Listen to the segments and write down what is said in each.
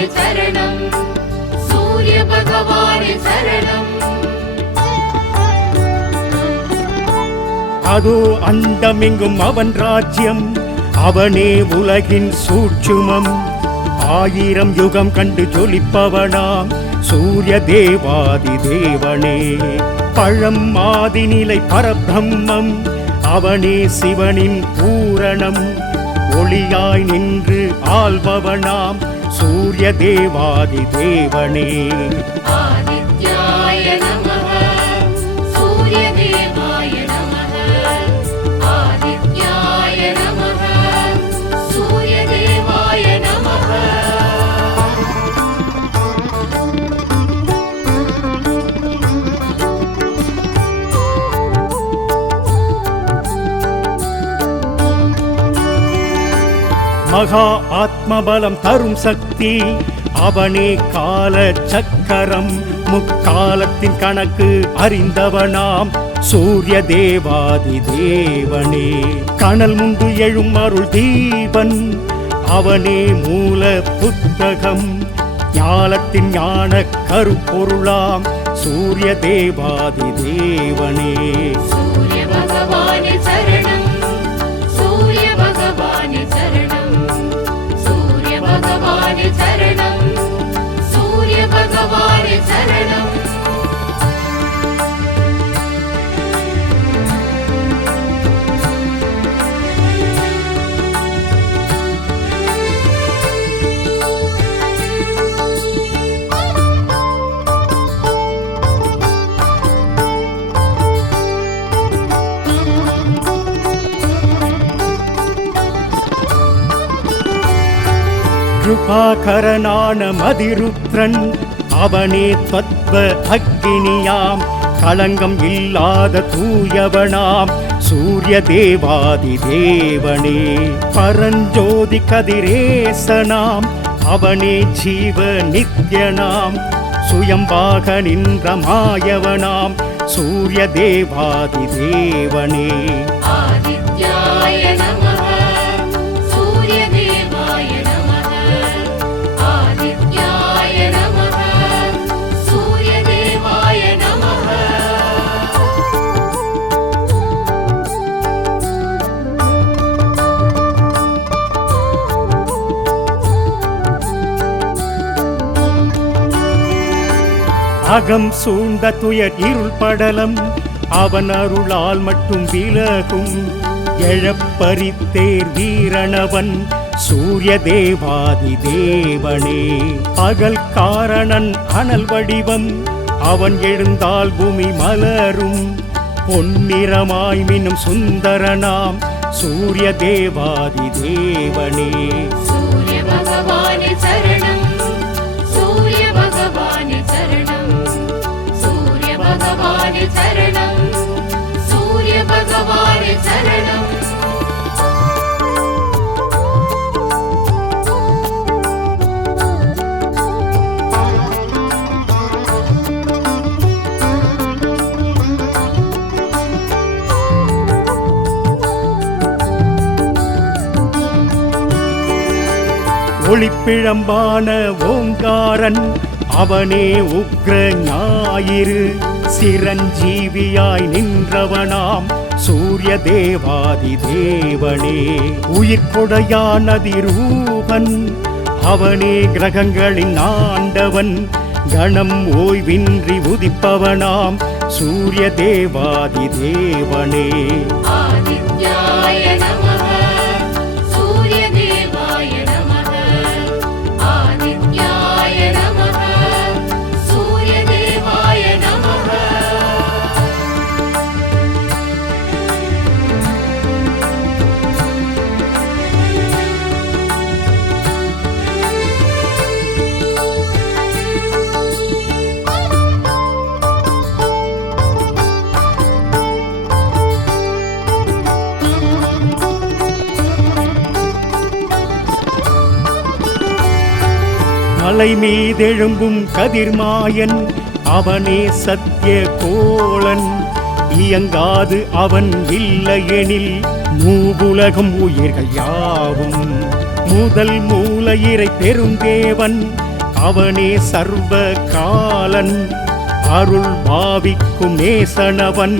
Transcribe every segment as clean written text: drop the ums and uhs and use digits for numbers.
பகவானே சரணம், சூரிய பகவானே சரணம். அதோ அண்டமெங்கும் அவன் ராஜ்யம், அவனே உலகின் சூட்சுமம். 1000 யுகம் கண்டு ஜொலிப்பவனாம் சூரிய தேவாதி தேவனே. பழம் மாதிநிலை பரபிரம்மம், அவனே சிவனின் பூரணம். ஒளியாய் நின்று ஆள்பவனாம் சூரிய தேவாதி தேவனே. ஆதித்யாய நமः, சூரிய தேவாய நமः. ஆதித்யாய நமः, சூரிய தேவாய நமः. மகா ஆத்மபலம் தரும் சக்தி, அவனே கால சக்கரம். முக்காலத்தின் கணக்கு அறிந்தவனாம் சூரிய தேவாதி தேவனே. கனல் முண்டு எழும் அருள் தீபன், அவனே மூல புத்தகம். ஞானத்தின் ஞான கருப்பொருளாம் சூரிய தேவாதி தேவனே. சூரிய பகவானே சரணம், சூரிய பகவானே சரணம், சூரிய பகவானே சரணம், சூரிய பகவானே சரணம். கிருபாகரனான மதிருத்ரன், அவனே தத்வ அக்கினியாம். களங்கம் இல்லாத தூயவனாம் சூரிய தேவாதி தேவனே. பரஞ்சோதி கதிரேசனாம், அவனே ஜீவ நித்யனாம். சுயம்பாக நின்ற மாயவனாம் சூரிய தேவாதி தேவனே. ஆதித்யாய நமः, சூரிய தேவாய நமः. ஆதித்யாய நமः, சூரிய தேவாய நமः. அகம் சூழ்ந்த துயர் இருள் படலம், அவன் அருளால் மட்டும் விலகும். எழப்பரித்தேர் வீரணவன் சூரிய தேவாதி தேவனே. பகல் காரணன் அனல் வடிவம், அவன் எழுந்தால் பூமி மலரும். பொன்னிறமாய் மின்னும் சுந்தரனாம் சூரிய தேவாதி தேவனே. சூரிய பகவானே சரணம், சூரிய பகவானே சரணம், சூரிய பகவானே சரணம், சூரிய பகவானே சரணம். ஒளிப்பிழம்பான ஓங்காரன், அவனே உக்ர ஞாயிறு. சிரஞ்சீவியாய் நின்றவனாம் சூரிய தேவாதி தேவனே. உயிர்கொடையான் அதிரூபன், அவனே கிரகங்களின் ஆண்டவன். கணம் ஓய்வின்றி உதிப்பவனாம் சூரிய தேவாதி தேவனே. ஆதித்யாய நமः, சூரிய தேவாய நமः. ஆதித்யாய நமः, சூரிய தேவாய நமः. மலை மீதெழும்பும் கதிர்மாயன், அவனே சத்திய கோளன். இயங்காது அவன் இல்லையெனில் மூவுலகம் உயிர்கள் யாவும். முதல் மூல இறை பெருந்தேவன், அவனே சர்வ காலன் அருள் பாவிக்கும் நேசனவன்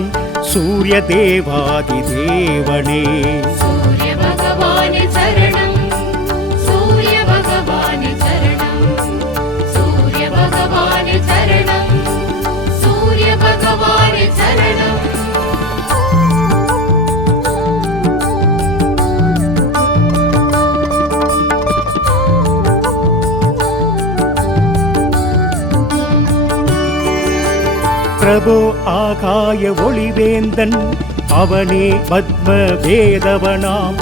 சூரிய தேவாதி தேவனே. சூரிய பகவானே சரணம், சூரிய பகவானே சரணம், சூரிய பகவானே சரணம், சூரிய பகவானே சரணம். பிரபு ஆகாய ஒளிவேந்தன் அவனே பத்ம வேதவனாம்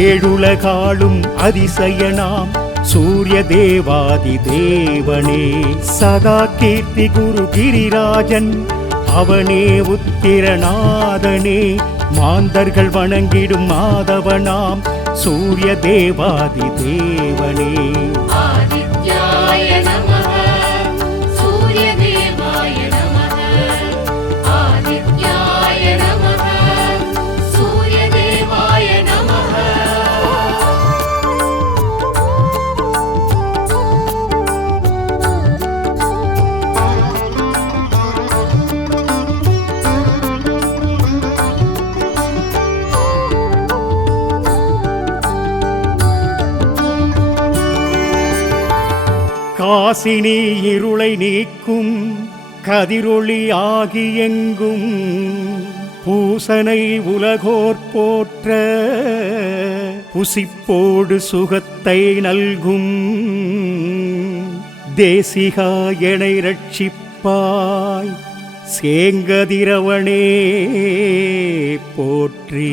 ஏழுலகாளும் அதிசயனாம் சூரிய தேவாதி தேவனே. சதா கீர்த்தி குரு கிரிராஜன் அவனே உத்திரநாதனே மாந்தர்கள் வணங்கிடும் மாதவனாம் சூரிய தேவாதி தேவனே. ஆதித்யாய நமः, சூரிய தேவாய நமः, ஆதித்யாய நமः, சூரிய தேவாய நமः. காசினி இருளை நீக்கும் கதிரொளி ஆகி எங்கும் பூசனை உலகோர் போற்ற புசிப்போடு சுகத்தை நல்கும் தேசிகா எனை ரட்சிப்பாய் சேங்கதிரவனே போற்றி.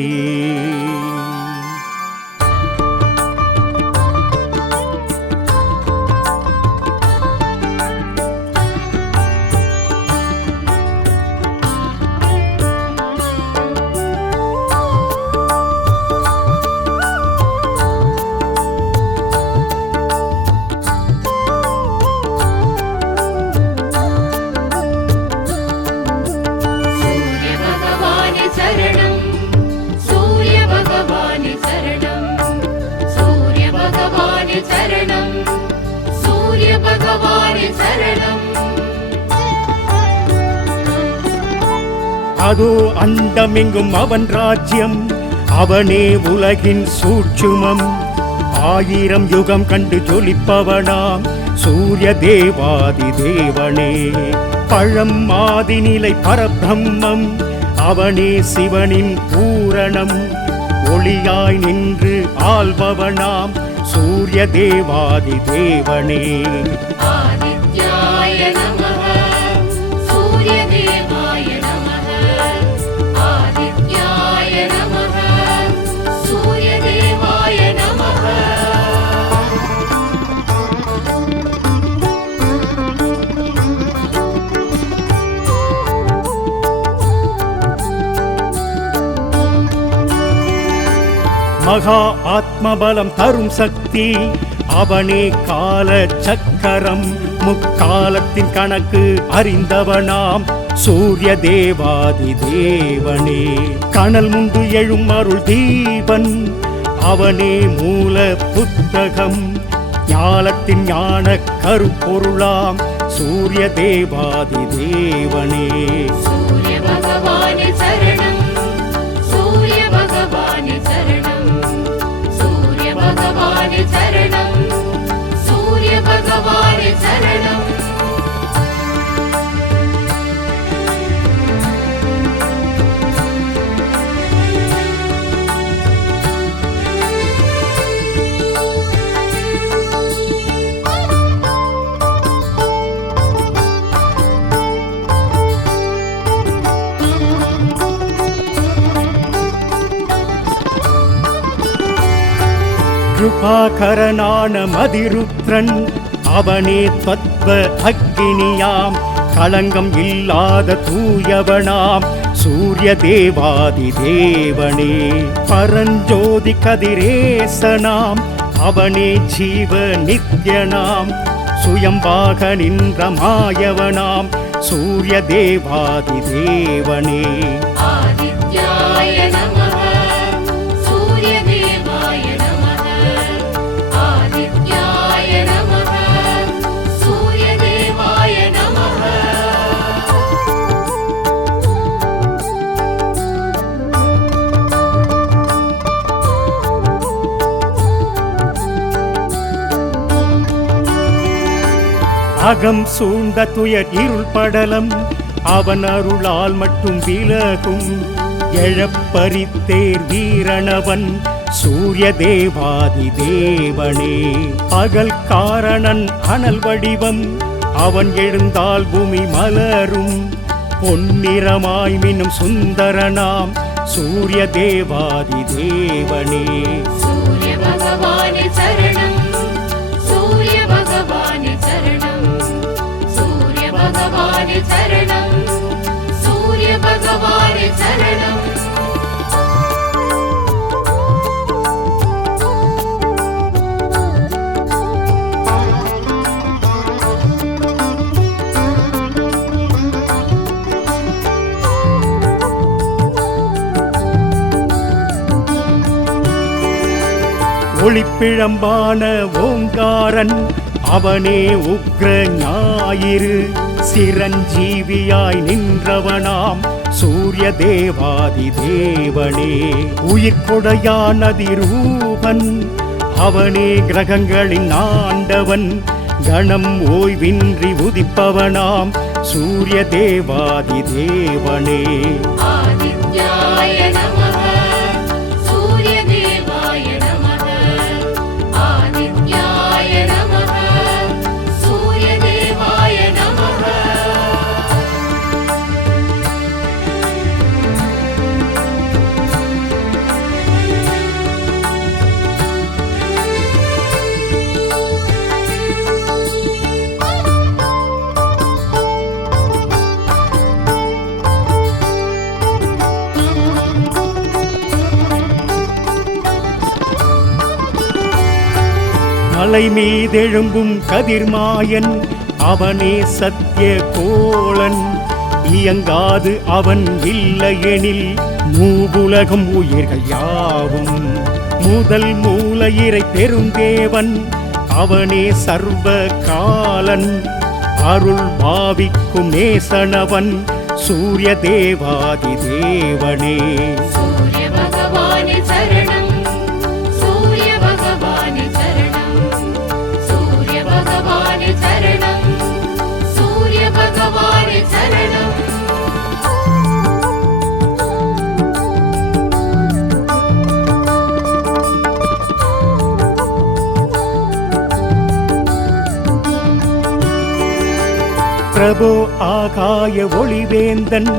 சூரிய பகவானே சரணம், சூரிய பகவானே சரணம், சூரிய பகவானே சரணம், சூரிய பகவானே சரணம். அதோ அண்டமெங்கும் அவன் ராஜ்யம் அவனே உலகின் சூட்சுமம் ஆயிரம் யுகம் கண்டு ஜொலிப்பவனாம் சூரிய தேவாதி தேவனே. பழம் ஆதிநிலை பரபிரம்மம் அவனே சிவனின் பூரணம் ஒளியாய் நின்று ஆள்பவனாம் சூரிய தேவாதி தேவனே. ஆதித்யாய நமः, சூரிய தேவாய நமः, ஆதித்யாய நமः, சூரிய தேவாய நமः. மகா ஆத்மபலம் தரும் சக்தி அவனே கால சக்கரம் முக்காலத்தின் கணக்கு அறிந்தவனாம் சூரிய தேவாதி தேவனே. கனல் முண்டு எழும் அருள் தீபன் அவனே மூல புத்தகம் ஞானத்தின் ஞான கருப்பொருளாம் சூரிய தேவாதி தேவனே. சூரிய பகவானே சரணம், சூரிய பகவானே சரணம், சூரிய பகவானே சரணம், சூரிய பகவானே சரணம். கிருபாகரனான மதிருத்ரன் அவனே தத்வ அக்கினியாம் களங்கம் இல்லாத தூயவனாம் சூரிய தேவாதி தேவனே. பரஞ்சோதி கதிரேசனாம் அவனே ஜீவ நித்யனாம் சுயம்பாக நின்ற மாயவனாம் சூரிய தேவாதி தேவனே. ஆதித்யாய நமः, சூரிய தேவாய நமः, ஆதித்யாய நமः, அகம் சூழ்ந்த துயர் இருள் படலம் அவன் அருளால் மட்டும் விலகும். எழப்பரித்தேர் வீரணவன் சூரிய தேவாதி தேவனே. பகல் காரணன் அனல் வடிவம் அவன் எழுந்தால் பூமி மலரும். பொன்னிறமாய் மின்னும் சுந்தரனாம் சூரிய தேவாதி தேவனே. சூரிய பகவானே சரணம், சூரிய பகவானே சரணம், சூரிய பகவானே சரணம், சூரிய பகவானே சரணம். ஒளிப்பிழம்பான ஓங்காரன் அவனே உக்ர ஞாயிறு. சிரஞ்சீவியாய் நின்றவனாம் சூரிய தேவாதி தேவனே. உயிர்கொடையான் அதிரூபன் அவனே கிரகங்களின் ஆண்டவன். கணம் ஓய்வின்றி உதிப்பவனாம் சூரிய தேவாதி தேவனே. ஆதித்யாய நமः, சூரிய தேவாய நமः, ஆதித்யாய நமः, சூரிய தேவாய நமः. மலை மீதெழும்பும் கதிர்மாயன் அவனே சத்திய கோளன். இயங்காது அவன் இல்லையெனில் மூவுலகம் உயிர்கள் யாவும். முதல் மூலையிறை பெருந்தேவன் அவனே சர்வ காலன். அருள் பாவிக்கும் நேசனவன் சூரிய தேவாதி தேவனே. சூரிய பகவானே சரணம், சூரிய பகவானே சரணம், சூரிய பகவானே சரணம், சூரிய பகவானே சரணம். பிரபோ ஆகாய ஒளிவேந்தன்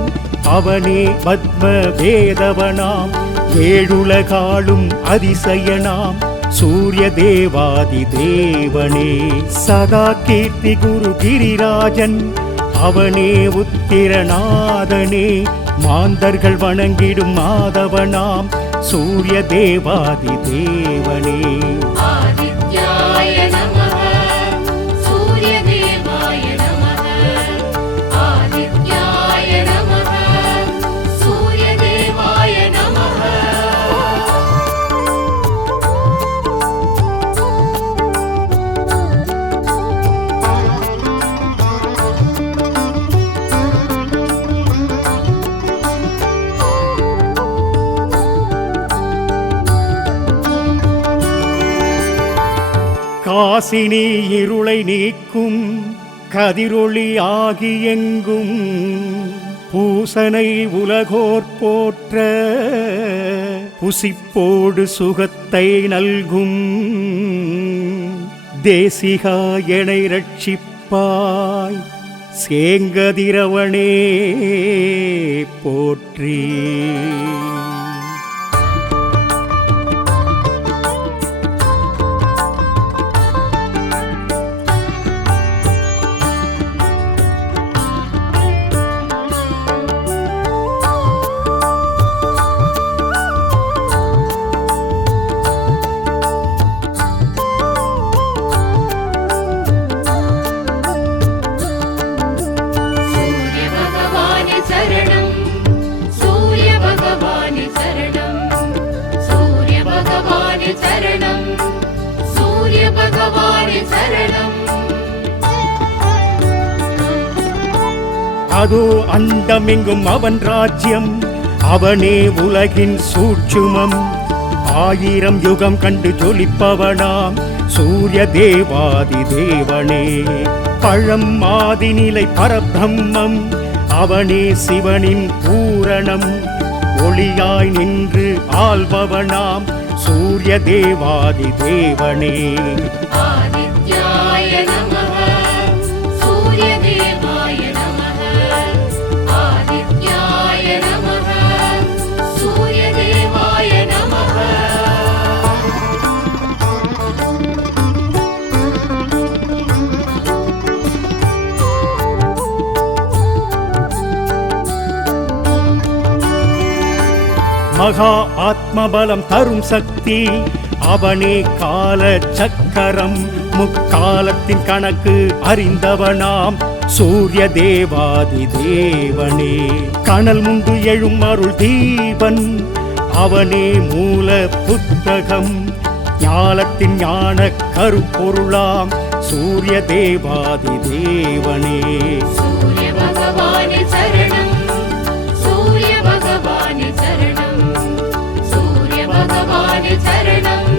அவனே பத்ம வேதவனாம். ஏழுலகாளும் அதிசயனாம் சூரிய தேவாதி தேவனே. சதா கீர்த்தி குரு கிரிராஜன் அவனே உத்திரநாதனே. மாந்தர்கள் வணங்கிடும் மாதவனாம் சூரிய தேவாதி தேவனே. ஆதித்யாய நமः, சூரிய தேவாய நமः, ஆதித்யாய நமः, சூரிய தேவாய நமः. காசினி இருளை நீக்கும் கதிரொளி ஆகி எங்கும். பூசனை உலகோர் போற்ற புசிப்போடு சுகத்தை நல்கும். தேசிகா எனை ரட்சிப்பாய் சேங்கதிரவனே போற்றி. சூரிய பகவானே சரணம், சூரிய பகவானே சரணம், சூரிய பகவானே சரணம், சூரிய பகவானே சரணம். அதோ அண்டமெங்கும் அவன் ராஜ்யம் அவனே உலகின் சூட்சுமம். ஆயிரம் யுகம் கண்டு ஜொலிப்பவனாம் சூரிய தேவாதி தேவனே. பழம் ஆதிநிலை பரபிரம்மம் அவனே சிவனின் பூரணம். ஒளியாய் நின்று ஆள்பவனாம் சூரிய தேவாதி தேவனே. ஆதித்யாய நமः சூரிய தேவாய நமः. ஆதித்யாய நமः சூரிய தேவாய நமः. மகா ஆத்மபலம் தரும் சக்தி அவனே. கால சக்கரம் முக்காலத்தின் கணக்கு அறிந்தவனாம் சூரிய தேவாதி தேவனே. கனல் முண்டு எழும் அருள் தீபன் அவனே. மூல புத்தகம் ஞானத்தின் ஞான கருப்பொருளாம் சூரிய தேவாதி தேவனே. சூரிய பகவானே சரணம். சூரிய பகவானே சரணம். சூரிய பகவானே சரணம்.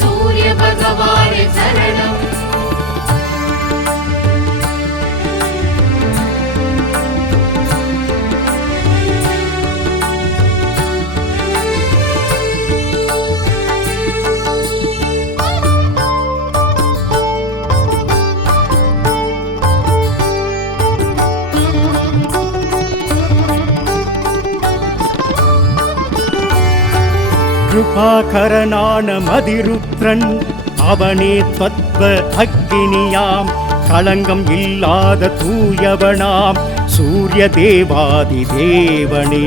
சூரிய பகவானே சரணம். கிருபாகரனான மதிருத்ரன் அவனே. தத்வ அக்கினியாம் களங்கம் இல்லாத தூயவனாம் சூரிய தேவாதி தேவனே.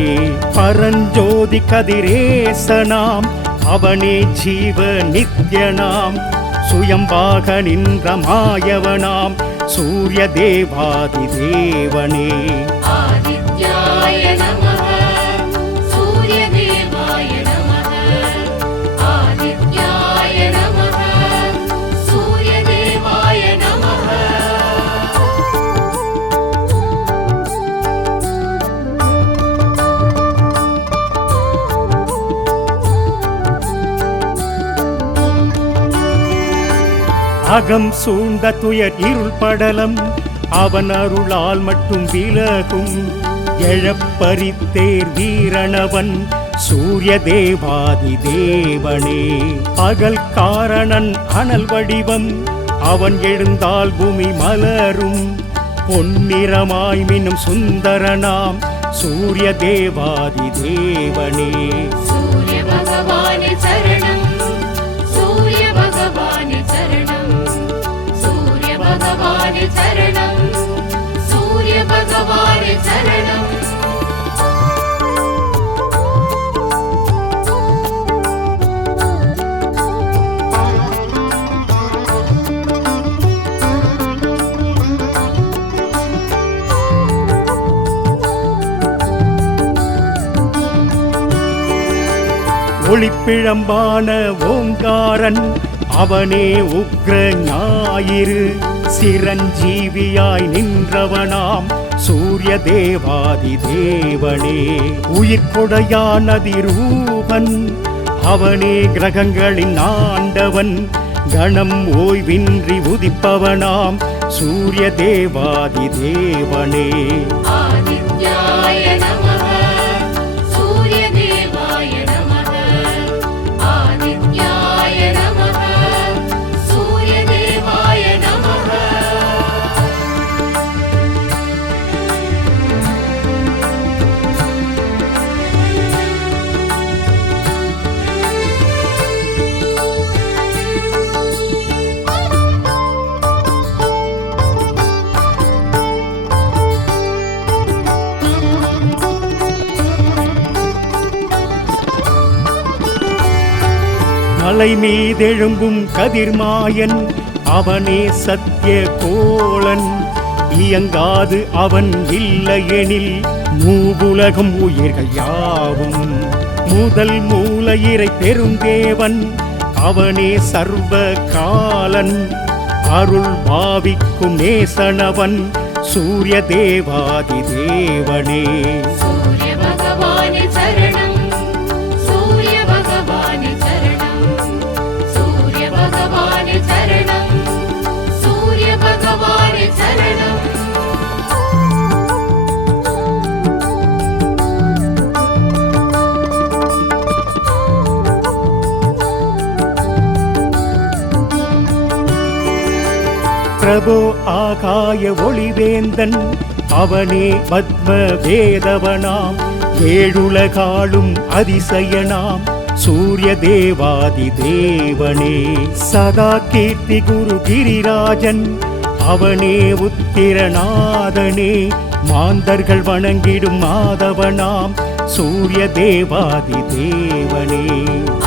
பரஞ்சோதி கதிரேசனாம் அவனே. ஜீவ நித்யனாம் சுயம்பாக நின்ற மாயவனாம் சூரிய தேவாதி தேவனே. ஆதித்யாய நமः சூரிய தேவாய நமः. ஆதித்யாய நமः சூரிய தேவாய நமः. அகம் சூழ்ந்த துயர் இருள் படலம் அவன் அருளால் மட்டும் விலகும். எழப்பரித்தேர் வீரணவன் சூரிய தேவாதி தேவனே. பகல் காரணன் அனல் வடிவம் அவன் எழுந்தால் பூமி மலரும். பொன்னிறமாய் மின்னும் சுந்தரனாம் சூரிய தேவாதி தேவனே. சூரிய பகவானே சரணம். சூரிய பகவானே சரணம். சூரிய பகவானே சரணம். சூரிய பகவானே சரணம். ஒளிப்பிழம்பான ஓங்காரன் அவனே. உக்ர ஞாயிறு சிரஞ்சீவியாய் நின்றவனாம் சூரிய தேவாதி தேவனே. உயிர்கொடையான் அதிரூபன் அவனே. கிரகங்களின் ஆண்டவன் கணம் ஓய்வின்றி உதிப்பவனாம் சூரிய தேவாதி தேவனே. ஆதித்யாய நமः சூரிய தேவாய நமः. ஆதித்யாய நமः சூரிய தேவாய நமः. மலை மீதெழும்பும் கதிர்மாயன் அவனே. சத்திய கோளன் இயங்காது அவன் இல்லையெனில் மூவுலகம் உயிர்கள் யாவும். முதல் மூலையிறை பெருந்தேவன் அவனே. சர்வ காலன் அருள் பாவிக்கும் நேசனவன் சூரிய தேவாதி தேவனே. சூரிய பகவானே சரணம். சூரிய பகவானே சரணம். சரணம் சூரிய பகவானே சரணம் பிரபோ ஆகாய ஒளிவேந்தன் அவனே பத்ம வேதவனாம் ஏழுலகாளும் அதிசயனாம் சூரிய தேவாதி தேவனே சதா கீர்த்தி குரு கிரிராஜன் அவனே உத்திரநாதனே மாந்தர்கள் வணங்கிடும் மாதவனாம் சூரிய தேவாதி தேவனே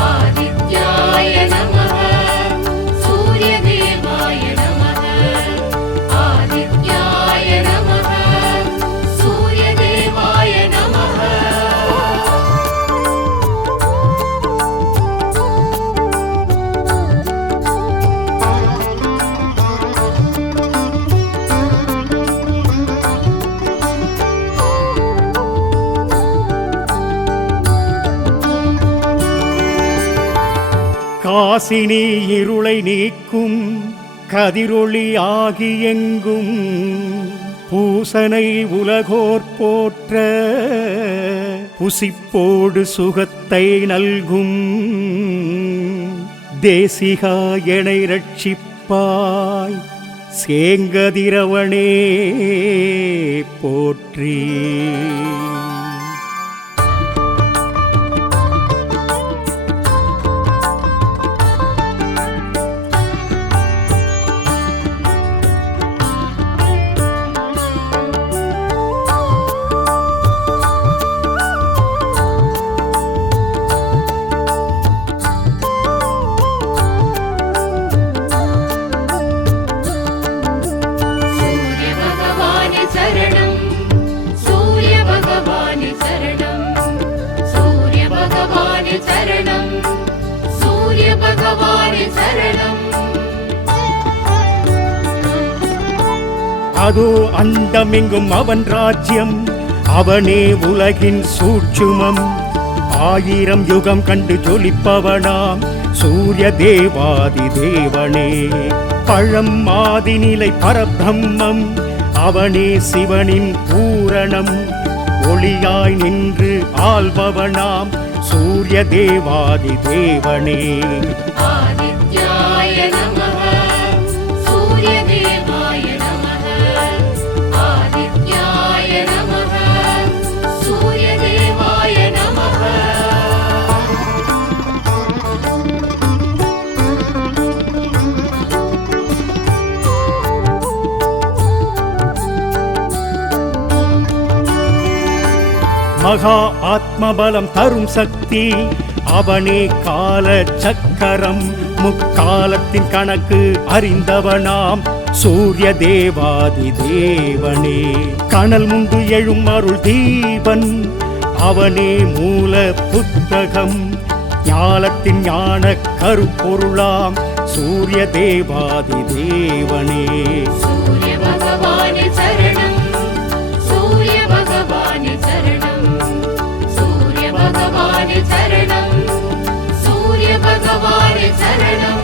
ஆதித்யாய நமः சூரிய தேவாய நமः ஆதித்யாய நமः சூரிய தேவாய நமः காசினி இருளை நீக்கும் கதிரொளி ஆகி எங்கும் பூசனை உலகோர் போற்ற புசிப்போடு சுகத்தை நல்கும் தேசிகா எனை ரட்சிப்பாய் சேங்கதிரவனே போற்றி. சூரிய பகவானே சரணம் சூரிய பகவானே சரணம் சூரிய பகவானே சரணம் சூரிய பகவானே சரணம் அதோ அண்டமெங்கும் அவன் ராஜ்யம் அவனே உலகின் சூட்சுமம் ஆயிரம் யுகம் கண்டு ஜொலிப்பவனாம் சூரிய தேவாதி தேவனே பழம் ஆதிநிலை பரபிரம்மம் அவனே சிவனின் பூரணம் ஒளியாய் நின்று ஆள்பவனாம் சூரிய தேவாதி தேவனே ஆதித்யாய நமः சூரிய தேவாய நமः ஆதித்யாய நமः சூரிய தேவாய நமः மகா ஆத்மபலம் தரும் சக்தி அவனே கால சக்கரம் முக்காலத்தின் கணக்கு அறிந்தவனாம் சூரிய தேவாதி தேவனே கனல் முண்டு எழும் அருள் தீபன் அவனே மூல புத்தகம் ஞானத்தின் ஞான கருப்பொருளாம் சூரிய தேவாதி தேவனே சூரிய பகவானே சரணம் சூரிய பகவானே சரணம் சூரிய பகவானே சரணம் சூரிய பகவானே சரணம்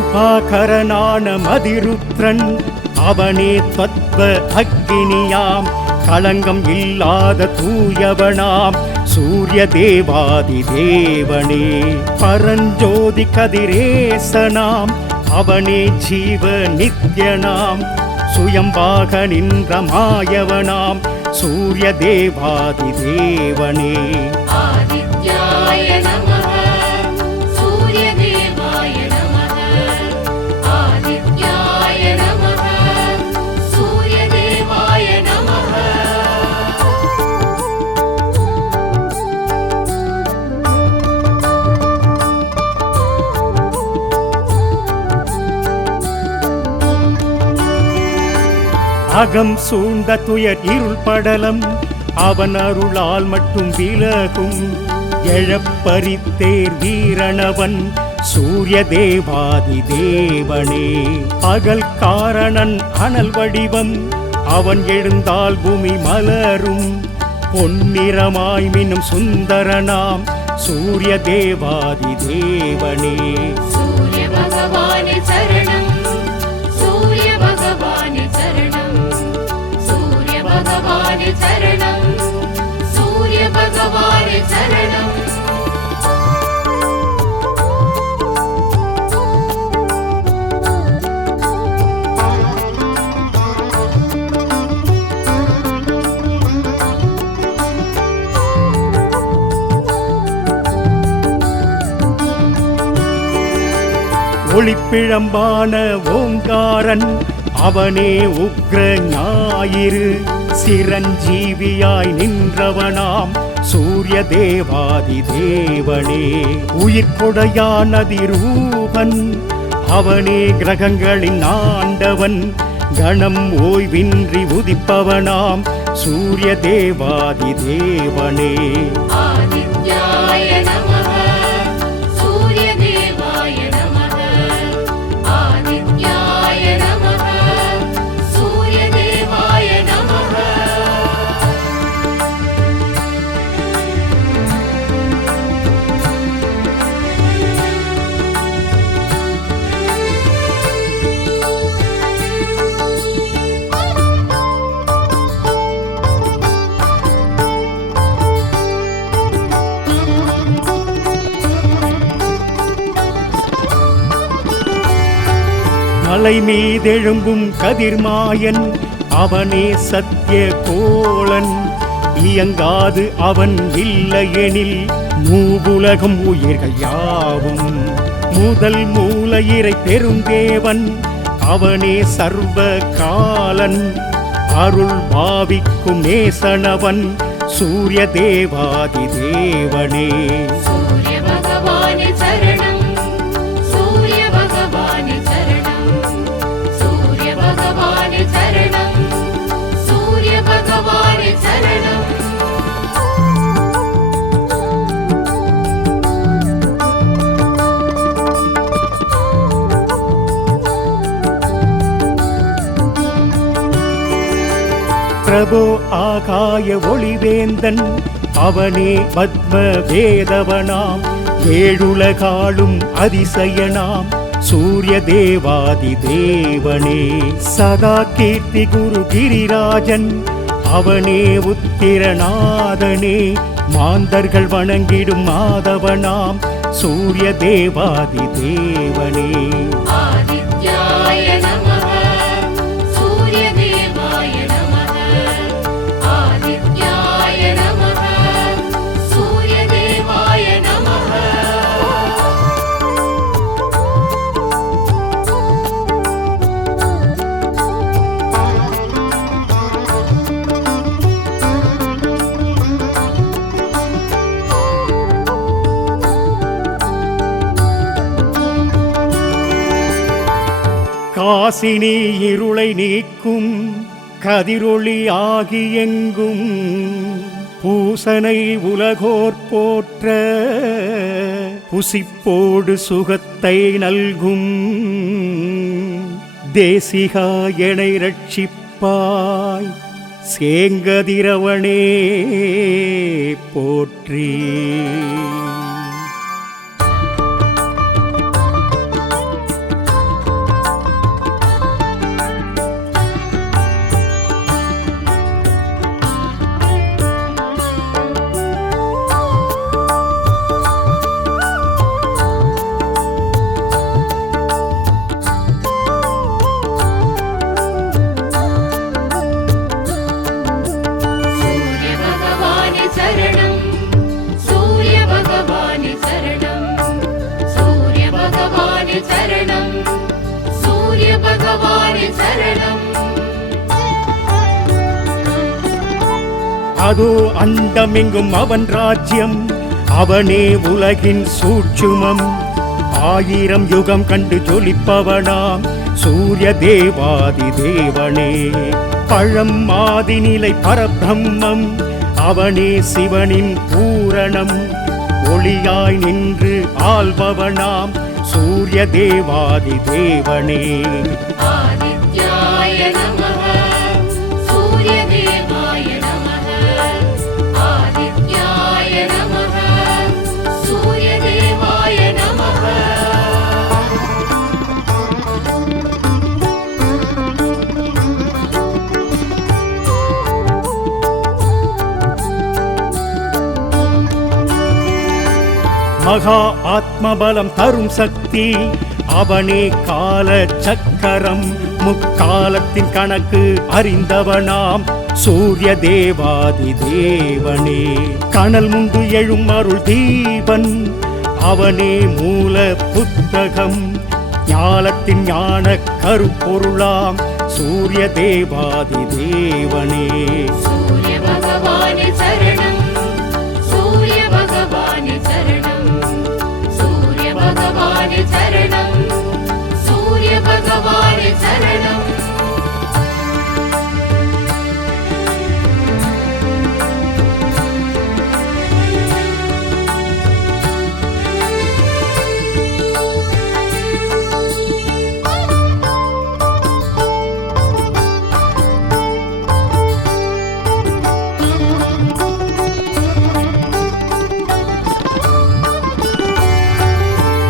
கிருபாகரனான மதிருத்ரன் அவனே தத்வ அக்கினியாம் களங்கம் இல்லாத தூயவனாம் சூரிய தேவாதி தேவனே பரஞ்சோதி கதிரேசனாம் அவனே ஜீவ நித்யனாம் சுயம்பாக நின்ற மாயவனாம் சூரிய தேவாதி தேவனே ஆதித்யாய நமः சூரிய தேவாய நமः ஆதித்யாய நமः சூரிய தேவாய நமः அகம் சூழ்ந்த துயர் இருள் படலம் அவன் அருளால் மட்டும் விலகும். எழப்பரித்தேர் வீரணவன் சூரிய தேவாதி தேவனே. பகல் காரணன் அனல் வடிவம் அவன் எழுந்தால் பூமி மலரும். பொன்னிறமாய் மின்னும் சுந்தரனாம் சூரிய தேவாதி தேவனே. சூரிய பகவானே சரணம், சூரிய பகவானே சரணம், சூரிய பகவானே சரணம், சூரிய பகவானே சரணம். ஒளிப்பிழம்பான ஓங்காரன் அவனே உக்ர ஞாயிறு. சிரஞ்சீவியாய் நின்றவனாம் சூரிய தேவாதி தேவனே. உயிர்கொடையான் அதிரூபன் அவனே கிரகங்களின் ஆண்டவன். கணம் ஓய்வின்றி உதிப்பவனாம் சூரிய தேவாதி தேவனே. ஆதித்யாய நமः, சூரிய தேவாய நமः, ஆதித்யாய நமः, சூரிய தேவாய நமः. மலை மீதெழும்பும் கதிர்மாயன் அவனே சத்திய கோளன். இயங்காது அவன் இல்லையெனில் மூவுலகம் உயிர்கள் யாவும். முதல் மூலையிறை பெருந்தேவன் அவனே சர்வ காலன். அருள் பாவிக்கும் நேசனவன் சூரிய தேவாதி தேவனே. சூரிய பகவானே சரணம், சூரிய பகவானே சரணம், சூரிய பகவானே சரணம், சூரிய பகவானே சரணம். பிரபோ ஆகாய ஒளிவேந்தன் அவனே பத்ம வேதவனாம். ஏழுலகாளும் அதிசயனாம் சூரிய தேவாதி தேவனே. சதா கீர்த்தி குரு கிரிராஜன் அவனே உத்திரநாதனே. மாந்தர்கள் வணங்கிடும் மாதவனாம் சூரிய தேவாதி தேவனே. ஆதித்யாய நமः, சூரிய தேவாய நமः, ஆதித்யாய நமः, சூரிய தேவாய நமः. காசினி இருளை நீக்கும் கதிரொளி ஆகி எங்கும். பூசனை உலகோர் போற்ற புசிப்போடு சுகத்தை நல்கும். தேசிகா எனை ரட்சிப்பாய் சேங்கதிரவனே போற்றி. சூரிய பகவானே சரணம், சூரிய பகவானே சரணம், சூரிய பகவானே சரணம், சூரிய பகவானே சரணம். அதோ அண்டமெங்கும் அவன் ராஜ்யம். அவனே உலகின் சூட்சுமம். 1000 யுகம் கண்டு ஜொலிப்பவனாம் சூரிய தேவாதி தேவனே. பழம் மாதிநிலை பரபிரம்மம் அவனே சிவனின் பூரணம். ஒளியாய் நின்று ஆள்பவனாம் சூரிய தேவாதி தேவனே. ஆதித்யாய நமः சூரிய தேவாய நமः. ஆதித்யாய நமः சூரிய தேவாய நமः. மகா ஆத்மபலம் தரும் சக்தி அவனே. கால சக்கரம் முக்காலத்தின் கணக்கு அறிந்தவனாம் சூரிய தேவாதி தேவனே. கனல் முண்டு எழும் அருள் தீபன் அவனே. மூல புத்தகம் ஞானத்தின் ஞான கருப்பொருளாம் சூரிய தேவாதி தேவனே. சூரிய பகவானே சரணம். சூரிய பகவானே சரணம். சூரிய பகவானே சரணம். சூரிய பகவானே சரணம்.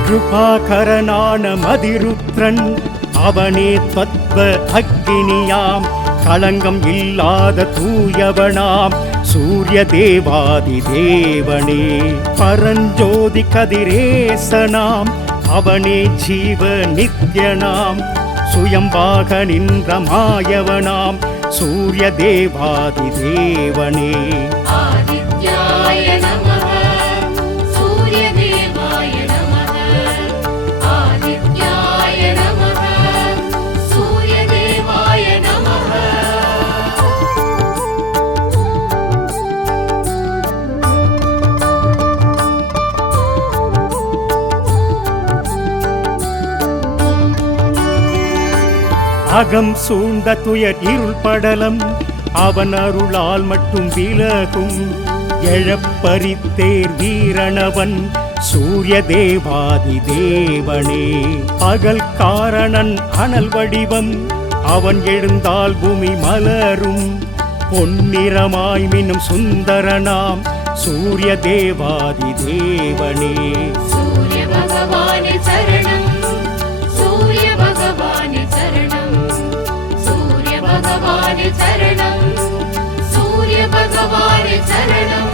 கிருபாகரனான மதிருத்ரன் அவனே. தத்வ அக்னியாம் களங்கம் இல்லாத தூயவனாம் சூரிய தேவாதி தேவனே. பரஞ்சோதி கதிரேசனாம் அவனே. ஜீவ நித்யனாம் சுயம்பாக நின்ற மாயவனாம் சூரிய தேவாதி தேவனே. ஆதித்யாய நமः சூரிய தேவாய நமः. ஆதித்யாய நமः சூரிய தேவாய நமः. அகம் சூழ்ந்த துயர் இருள் படலம் அவன் அருளால் மட்டும் விலகும். எழப்பரித்தேர் வீரணவன் சூரிய தேவாதி தேவனே. பகல் காரணன் அனல் வடிவம் அவன் எழுந்தால் பூமி மலரும். பொன்னிறமாய் மின்னும் சுந்தரனாம் சூரிய தேவாதி தேவனே. சூரிய பகவானே சரணம். சூரிய பகவானே சரணம். சூரிய பகவானே சரணம். சூரிய பகவானே சரணம்.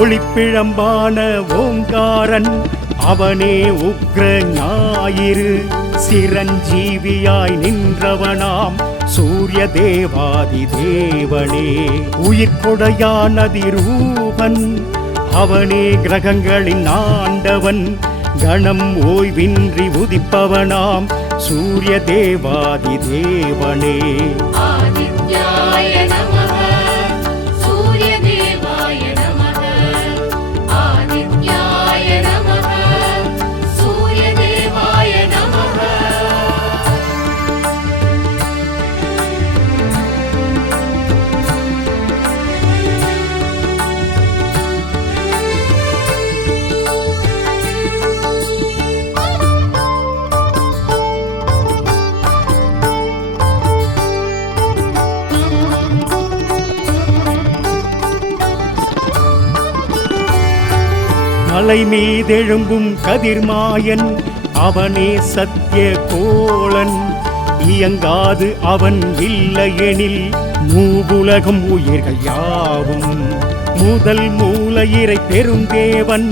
ஒளிப்பிழம்பான ஓங்காரன் அவனே. உக்ர ஞாயிறு சிரஞ்சீவியாய் நின்றவனாம் சூரிய தேவாதி தேவனே. உயிர்கொடையானதி ரூபன் அவனே. கிரகங்களின் ஆண்டவன் கணம் ஓய்வின்றி உதிப்பவனாம் சூரிய தேவாதி தேவனே. ஆதித்யாய நமः சூரிய தேவாய நமः. ஆதித்யாய நமः சூரிய தேவாய நமः. மலை மீதெழும்பும் கதிர்மாயன் அவனே. சத்திய கோளன் இயங்காது அவன் இல்லையெனில் மூவுலகம் உயிர்கள் யாவும். முதல் மூலையிறை பெருந்தேவன்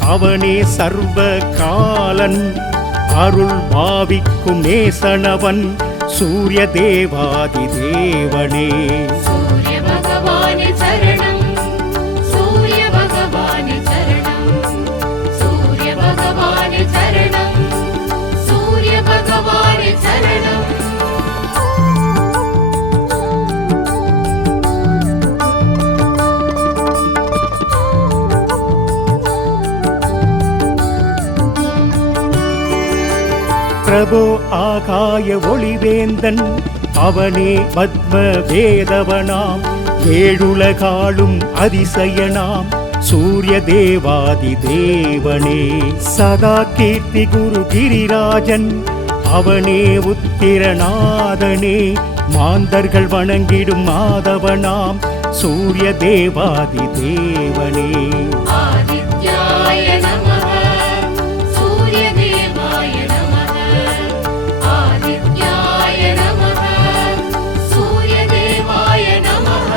அவனே. சர்வ காலன் அருள் பாவிக்கும் நேசனவன் சூரிய தேவாதி தேவனே. சூரிய பகவானே சரணம். சூரிய பகவானே சரணம். சூரிய பகவானே சரணம். சூரிய பகவானே சரணம். பிரபோ ஆகாய ஒளிவேந்தன் அவனே பத்ம வேதவனாம் ஏழுலகாளும் அதிசயனாம் சூரிய தேவாதி தேவனே சதா கீர்த்தி குரு கிரிராஜன் அவனே உத்திரநாதனே மாந்தர்கள் வணங்கிடும் மாதவனாம் சூரிய தேவாதி தேவனே ஆதித்யாய நமः சூரிய தேவாய நமः. ஆதித்யாய நமः சூரிய தேவாய நமः.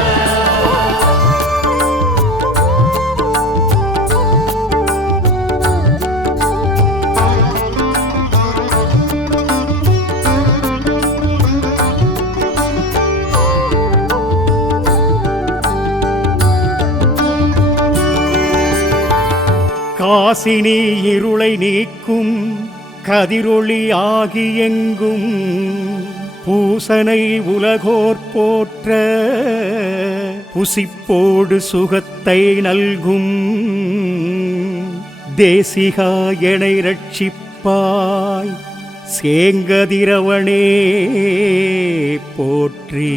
காசினி இருளை நீக்கும் கதிரொளி ஆகி எங்கும் பூசனை உலகோர் போற்ற புசிப்போடு சுகத்தை நல்கும் தேசிகா எனை ரட்சிப்பாய் சேங்கதிரவனே போற்றி.